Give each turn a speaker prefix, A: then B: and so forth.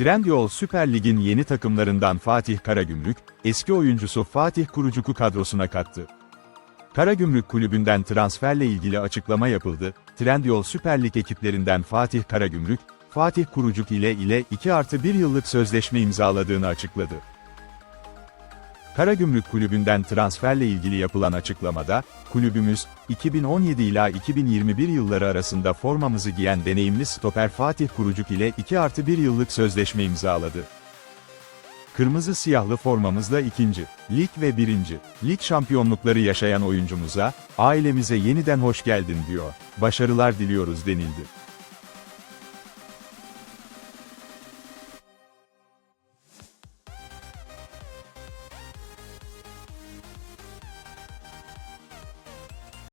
A: Trendyol Süper Lig'in yeni takımlarından Fatih Karagümrük, eski oyuncusu Fatih Kurucuk'u kadrosuna kattı. Karagümrük kulübünden transferle ilgili açıklama yapıldı. Trendyol Süper Lig ekiplerinden Fatih Karagümrük, Fatih Kurucuk ile ile 2 artı 1 yıllık sözleşme imzaladığını açıkladı. Karagümrük Kulübü'nden transferle ilgili yapılan açıklamada, kulübümüz, 2017 ila 2021 yılları arasında formamızı giyen deneyimli stoper Fatih Kurucuk ile 2 artı 1 yıllık sözleşme imzaladı. Kırmızı siyahlı formamızla ikinci, lig ve birinci, lig şampiyonlukları yaşayan oyuncumuza, ailemize yeniden hoş geldin diyor, başarılar diliyoruz denildi.